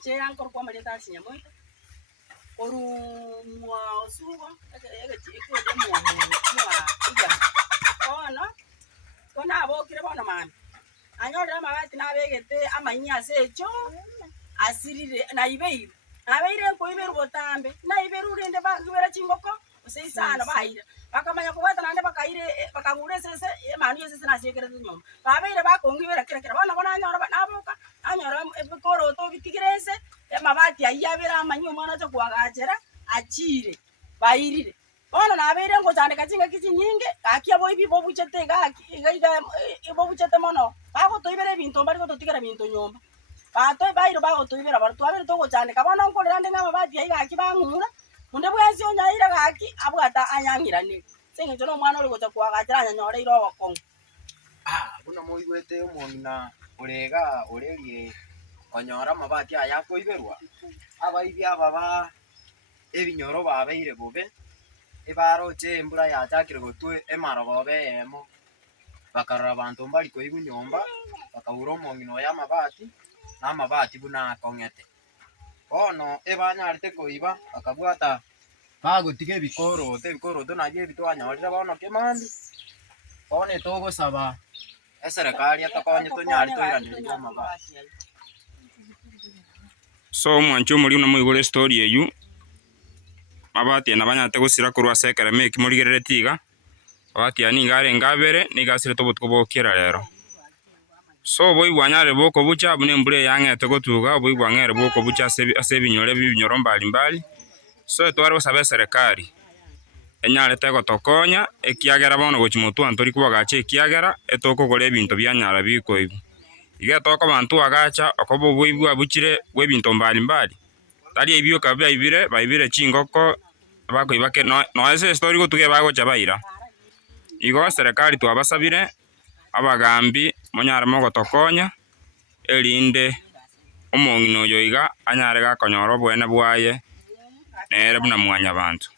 nche ankor kwa mali tasinya moita orumwa osugo ekode mwa ija ono kona abokire bono mami anyora amabati nabegete amanya secho asirire na ibeire abeire ko iberu botambe na iberu rende bagwera chingoko useisana baire bakamanya kubata nande bakaire bakagure sese manu sese nasekere nyoma babeire bakongibera kira bona bona anyora naboka anyora ebikoro to bitigirese amabati ayabera amanyo mwana cyo kwagachera achire bairire bona nabeire ngo cyane kacinga kinyinge akia boy bibo buchete gaiga ibo buchete mono bago toibere bintu bari gototigera bintu nyomba bato bairo bago toibera bari twabere to cyane kabona nkorera ndenga amabati ayiga akibangura munde bwese onyaira gaki abwata anyangirane senge jono mwana uri gocha kwagachera anyanyora iro bakongo buna moigwete umona urega urerie onyora amabati aya koiberwa abaibi ababa ebinyoro babeire bobe ebaroche embura yachakire gotwe emarogobe emo bakarora abantu mbali koigu nyomba bakabura omongino ya mabati na mabati buna kongete ono ebanyarite koiba akabwata bagotige ebikoroto naye bitwanyorira bono kemandi one togosaba eserikali atakonye tonyari toiranire amabati. So mwancho muri no muigure story eyu mabati na banyate gusira kurwa sekere meki murigerere tiga mabati ani ngare ngabere nigasire tobutubokera rero so boy bwanyare boko bucha bune mbure yangete gotuga boy bwangere boko bucha asebinyore bibinyoro mbali so twaro sabe serikali enyare tego tokonya ekiagera bono gochimutu antori kubagache ekiagera etokogora ebintu byanyara bikoibu iga toko bantu agacha akobo boibwa buchire bwebintu mbali tari ebyo kabya ibire chingoko bako ibake no ese story gotuge bagocha baira igo serikali twabasabire abagambi monyara mogotokonya erinde omongino yoiga anyare gakonyoro bwene bwaye nere buna mwanya bantu